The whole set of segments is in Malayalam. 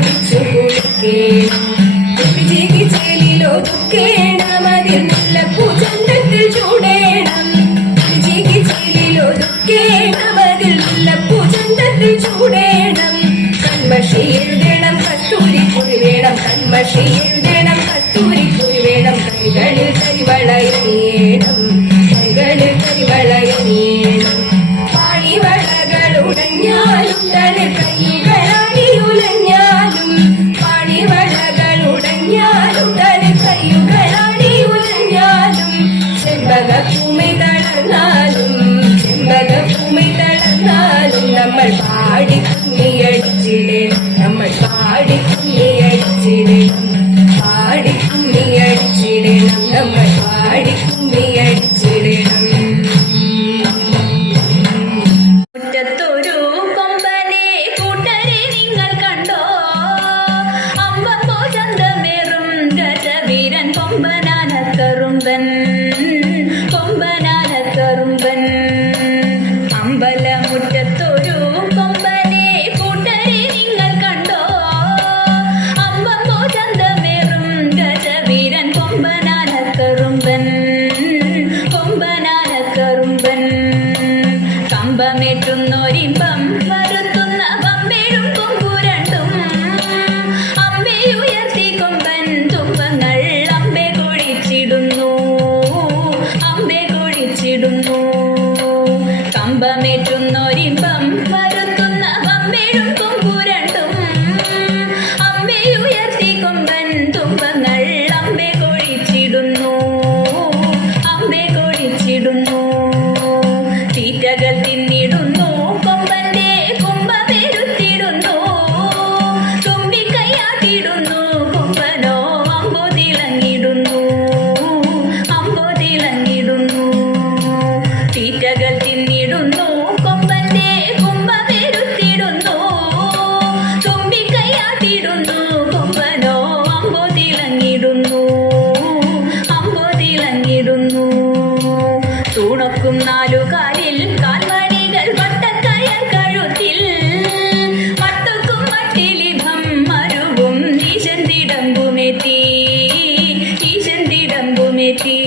കുടിച്ചു കുളിക്കേണം ചേലിലൊതുക്കേണം അതിൽ മുല്ലപ്പൂ ചന്തത്തിൽ ചൂടേണം ചേലിലൊതുക്കേണം അതിൽ മുല്ലപ്പൂ ചന്തത്തിൽ ചൂടേണം കൺമഷി എഴുതണം കസ്തൂരിക്കുഴി വേണം കൺമഷി എഴുതണം കസ്തൂരിക്കുഴി വേണം കൈകളിൽ കരിവളയണിയേണം കൈകളിൽ കരിവളയണിയേണം പാണിവളകൾ ഉടഞ്ഞാലും തളിർ കൈകളാടി ഉലഞ്ഞാലും പാണിവളകൾ ഉടഞ്ഞാലും തളിർ കൈകളാടി ഉലഞ്ഞാലും ചെമ്പകഭൂമി തളർന്നാലും ചെമ്പകഭൂമി തളർന്നാലും നമ്മൾ പാടി കുമ്മിയടിച്ചിടണം നമ്മൾ പാടി കുമ്മിയടിച്ചിടണം പാടി കുമ്മിയടിച്ചിടണം നമ്മൾ പാടി കുമ്മിയടിച്ചിടണം മുറ്റത്തൊരു കൊമ്പനെ കൂട്ടരെ നിങ്ങൾ കണ്ടോ അമ്പമ്പോ ചന്തമേറും ഗജവീരൻ കൊമ്പനാനക്കറുമ്പൻ കൊമ്പനാനക്കറുമ്പൻ അമ്പലമുറ്റത്തൊരു കൊമ്പനെ കൂട്ടരെ നിങ്ങൾ കണ്ടോ അമ്പമ്പോ ചന്തമേറും ഗജവീരൻ കൊമ്പനാനക്കറുമ്പൻ കൊമ്പനാനക്കറുമ്പൻ കമ്പമേറ്റുന്നൊരിമ്പം വരുത്തുന്ന വമ്പേഴും കൊമ്പുരണ്ടും അമ്പയുയർത്തി കൊമ്പൻ തുമ്പങ്ങൾ അമ്പെ കൊഴിച്ചിടുന്നു അമ്പെ കൊഴിച്ചിടുന്നു കമ്പമേറ്റുന്നൊരിമ്പം വരുത്തുന്ന വമ്പേഴും കൊമ്പുരണ്ടും അമ്പയുയർത്തി കൊമ്പൻ തുമ്പങ്ങൾ അമ്പെ കൊഴിച്ചിടുന്നു അമ്പെ കൊഴിച്ചിടുന്നു തീറ്റകൾ തിന്നിടുന്നു കൊമ്പന്റെ കുമ്പമെരുത്തിടുന്നു തുമ്പിക്കൈയാട്ടിടുന്നു കൊമ്പനോ അമ്പോ തിളങ്ങിടുന്നു അമ്പോ തിളങ്ങിടുന്നു തീറ്റകൾ തിന്നിടുന്നു കൊമ്പന്റെ കുമ്പമെരുത്തിടുന്നു തുമ്പിക്കൈയാട്ടിടുന്നു കൊമ്പനോ അമ്പോ തിളങ്ങിടുന്നു അമ്പോ തിളങ്ങിടുന്നു തൂണൊക്കും നാലുകാലിൽ കാൽമണികൾ വട്ടക്കയർ കഴുത്തിൽ മട്ടക്കും മട്ടിലിഭം മരുവും ഈശന്തിടമ്പുമെത്തി ഈശന്തിടമ്പുമെത്തി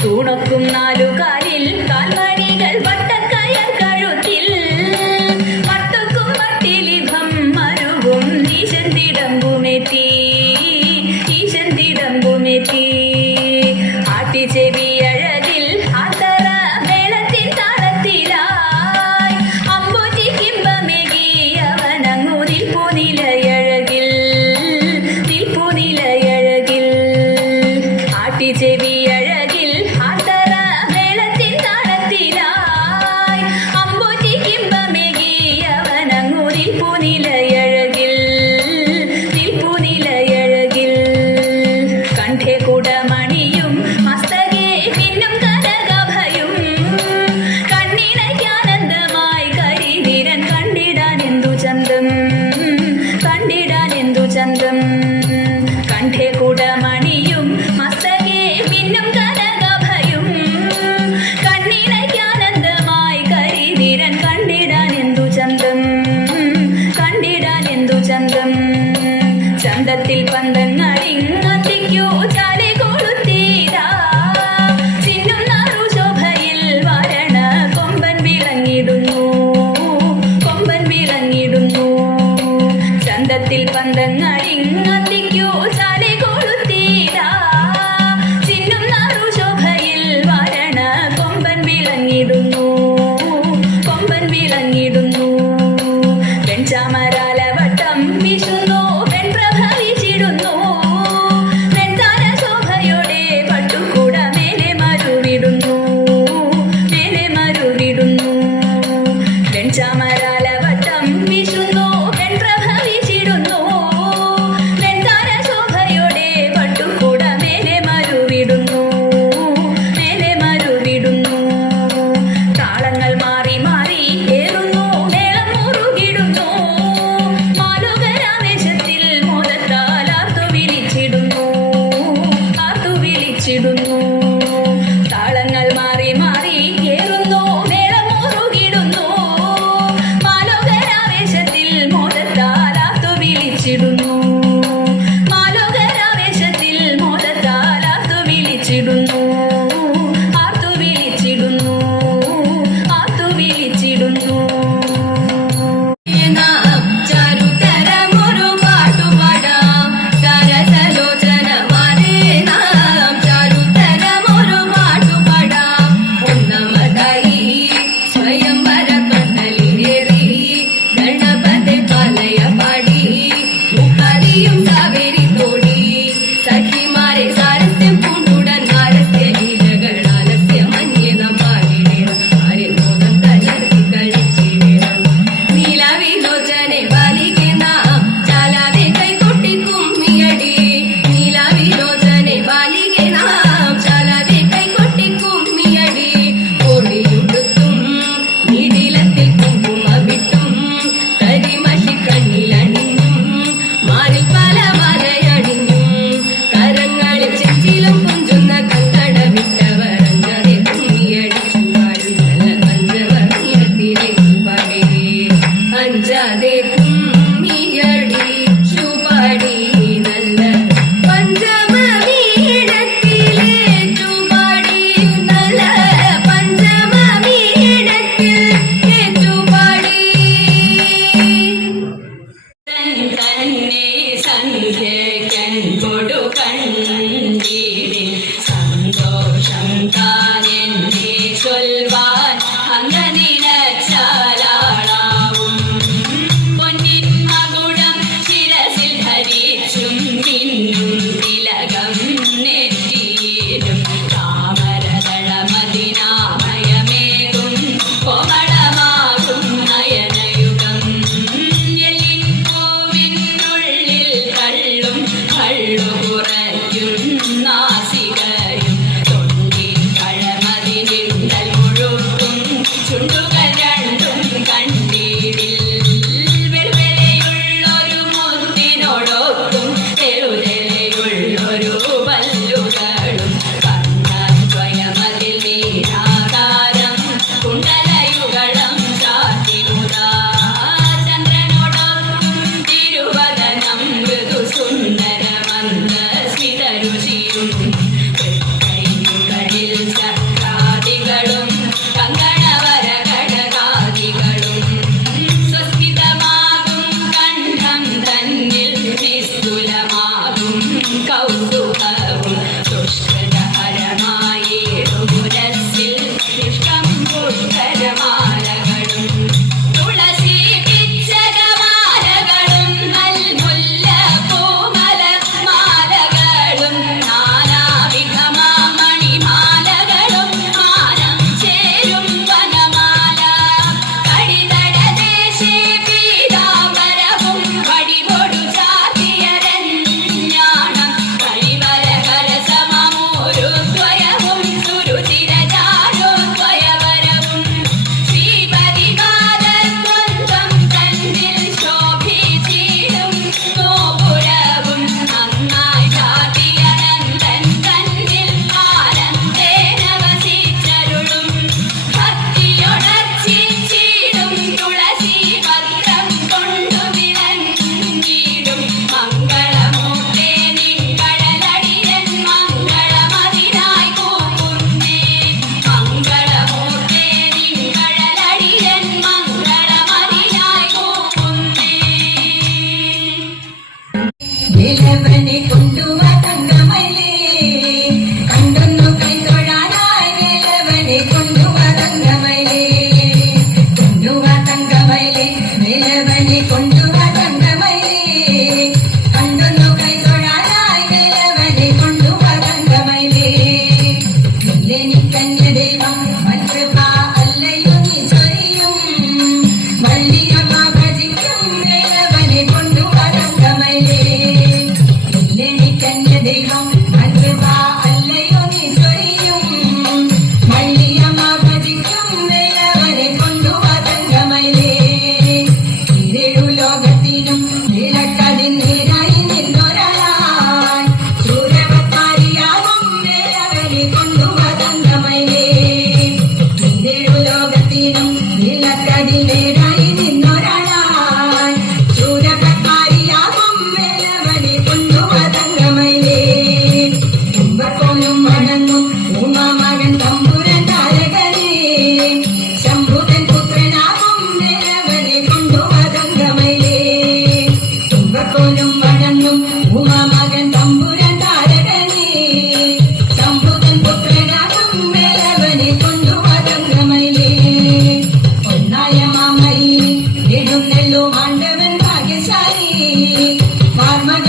തൂണൊക്കും നാലുകാലിൽ കാൽമണികൾ വട്ടക്കയർ കഴുത്തിൽ മട്ടക്കും മട്ടിലിഭം മരുവും ഈശന്തിടമ്പുമെത്തി ഈശന്തിടമ്പുമെത്തി ആട്ടിച്ചെവിയഴകിൽ ആത്തറ മേളത്തിൻ താളത്തിലായി അമ്പൂറ്റി കിമ്പമേകി അവനങ്ങു നിൽപ്പുനിലയഴകിൽ നിൽപ്പുനിലയഴകിൽ ആട്ടിച്ചെവിയഴകിൽ ആത്തറ മേളത്തിൻ താളത്തിലായി അമ്പൂറ്റി കിമ്പമേകി അവനങ്ങു നിൽപ്പുനിലയഴകിൽ നിൽപ്പുനിലയഴകിൽ കണ്ഠേ കുടമണിയും മസ്തകേ പിന്നും കനകഭയും കണ്ണിനയ്ക്കാനന്ദമായി കരിവീരൻ കണ്ടിടാൻ എന്തു ചന്തം കണ്ടിടാൻ എന്തു ചന്തം കണ്ഠേ കുടമണിയും മസ്തകേ പിന്നും കനകഭയും കണ്ണിനയ്ക്കാനന്ദമായി കരിവീരൻ കണ്ടിടാൻ എന്തു ചന്തം കണ്ടിടാൻ എന്തു ചന്തം ചന്തത്തിൽ പന്തങ്ങളിങ്ങത്തിക്കു ചാലെ കൊളുത്തീരാ ചിന്നും നാറു ശോഭയിൽ വരണ കൊമ്പൻ വിളങ്ങിടുന്നു കൊമ്പൻ വിളങ്ങിടുന്നു ചന്തത്തിൽ പന്തങ്ങളിങ്ങത്തിക്കു ചാലെ കൊളുത്തീരാ ചിന്നും നാറു ശോഭയിൽ വരണ കൊമ്പൻ വിളങ്ങിടുന്നു കൊമ്പൻ വിളങ്ങിടുന്നു വെൺചാമരാലവട്ടം വീശുന്നു വെൺപ്രഭ വീശിടുന്നു വെൺതാര ശോഭയോടെ പട്ടുകൂട മേലെ മരുവിടുന്നു മേലെ മരുവിടുന്നു വെൺചാമരാലവട്ടം വീശുന്നു വെൺപ്രഭ വീശിടുന്നു വെൺതാര ശോഭയോടെ വിളിച്ചിടുന്നു. മാലോകരാവേശത്തിൽ മോദത്താൽ ആർത്തു വിളിച്ചിടുന്നു, ആർത്തു വിളിച്ചിടുന്നു, ആർത്തു വിളിച്ചിടുന്നു. ചാരുതരമൊരു പാട്ടുപാടാം സരസലോചനമാരേ നാം. ചാരുതരമൊരു പാട്ടുപാടാം. ഒന്നാമതായി സ്വയംവര പന്തലിലേറി ഗണപതി പാലയ പാടി മുഖാരിയും കാവേരി തോടി സഖിമാരെ സാരസ്യം പൂണ്ടുടൻ ആരസ്യ ലീലകളാലസ്യ മന്യേ നാം പാടിടേണം. ആരിൽ മോദം കലർത്തി കളിച്ചിടേണം. നീലവിലോചനെ ബാലികെ നാം ചാലാതെ കൈകൊട്ടി കുമ്മിയടി. നീലവിലോചനെ ബാലികെ നാം ചാലാതെ കൈകൊട്ടി കുമ്മിയടി. ഓടിയുടുത്തും നീടിലത്തിൽ കുങ്കുമ വിട്ടും കരിമഷി കണ്ണിലണിഞ്ഞും മാറിൽ പല മലയടിഞ്ഞും കരങ്ങളിൽ ചെഞ്ചിലും കുഞ്ചുന്ന കങ്കട വിട്ടവർ അഞ്ചാതെ കുമ്മിയടിച്ചു പാടി. നല്ല പഞ്ചവർണ്ണത്തിലേക്ക് പാടി. അഞ്ചാതെ കുമ്മിയടിച്ചു പാടി. നല്ല പഞ്ചമീണത്തിലേറ്റു പാടി. നല്ല പഞ്ചമീണത്തിൽ ഏറ്റുപാടി. തന്നെ സന്ധ്യയ്ക്കൻ കൊടുകണ്ണീരിൽ സന്തോഷം താനെന്നെ ചൊൽവാൻ അങ്ങനിനച്ചാലാളാവും. പൊന്നിൻ മകുടം ശിരസിൽ ധരിച്ചും പിന്നും തിലകം നെറ്റിയിലും താമരതളമതിനാമയമേകും കോമളമാകും നയനയുഗം. എല്ലിൻ പൂവിനുള്ളിൽ കള്ളും കള്ളു കുറയ്ക്കും നാസികയും തൊണ്ടിൻ കഴമതിനിണ്ടൽ മുഴുക്കും ചുണ്ടുകൾ രണ്ടും കണ്ണീരിൽ വെൽവെലയുള്ളൊരു മുത്തിനോടൊക്കും തെളുതെലയുള്ളൊരു പല്ലുകളും കണ്ണദ്വയമതിൽ നീരാകാരം കുണ്ടലയുഗളം ചാത്തിമുതാ. ചന്ദ്രനോടൊപ്പം തിരുവദനം മൃദു സുന്ദരമന്ദസ്മിതരുചിയും കൈകളിൽ ചക്രാദികളും കങ്കണവര കടകാദികളും സ്വസ്മിതമാകും കണ്ഠം തന്നിൽ നിസ്തുലമാകും കൗതുകവും ദുഷ്കൃതഹരമായേറുരസിൽ ഇഷ്ടം പുഷ്കരമാലകളും തുളസി പിച്ചകമാലകളും നൽമുല്ല പൂമല മാലകളും നാനാവിധമാമണിമാലകളും മാനം ചേരും വനമാല കടിതടദേശേ പീതാംബരവും വടികൊടു ചാത്തിയരഞ്ഞാണം കരിവരകരസമൂരുദ്വയവും സുരുചിരചാരുദ്വയവരവും ശ്രീപതിപാദദ്വന്ദ്വം തന്നിൽ ശോഭിച്ചിടും ഗോപുരവും നന്നായി ചാത്തിയനന്തൻ തന്നിൽ ആനന്ദേന വസിച്ചരുളും ഭക്തിയൊടർച്ചിച്ചിടും തുളസി പത്രം കൊണ്ടു വിളങ്ങിടും മംഗളമൂർത്തേ നിൻകടലടിയൻ മംഗളമതിനായി കൂക്കുന്നേ. മംഗളമൂർത്തേ നിൻകടലടിയൻ മംഗളമതിനായി കൂക്കുന്നേ. വേലവനെ കൊണ്ടുവാ തങ്കമയിലേ കണ്ടൊന്നു കൈതൊഴാനായി. വേലവനെ കൊണ്ടുവാ തങ്കമയിലേ കൊണ്ടുവാ തങ്കമയിലേ. വേലവനെ കൊണ്ടുവാ തങ്കമയിലേ കണ്ടൊന്നു കൈതൊഴാനായി. വേലവനെ കൊണ്ടുവാ തങ്കമയിലേ. ഇല്ലെനിക്കന്യ ദൈവം മൽകൃപ അല്ലയോ നീ ചൊരിയും. വള്ളിയമ്മ ഭജിക്കും വേലവനെ കൊണ്ടുവാ തങ്കമയിലേ. ഇല്ലെനിക്കന്യ പോലും വഴങ്ങും ഉമാമകൻ തമ്പുരാൻ താരകനെ ശംഭുകൻ പുത്രനാകും വേലവനെ കൊണ്ടുവതങ്കമയിലേ ഒന്നായ മാമയി എഴുന്നെല്ലോ ആണ്ടവൻ ഭാഗ്യശാലി വാർമക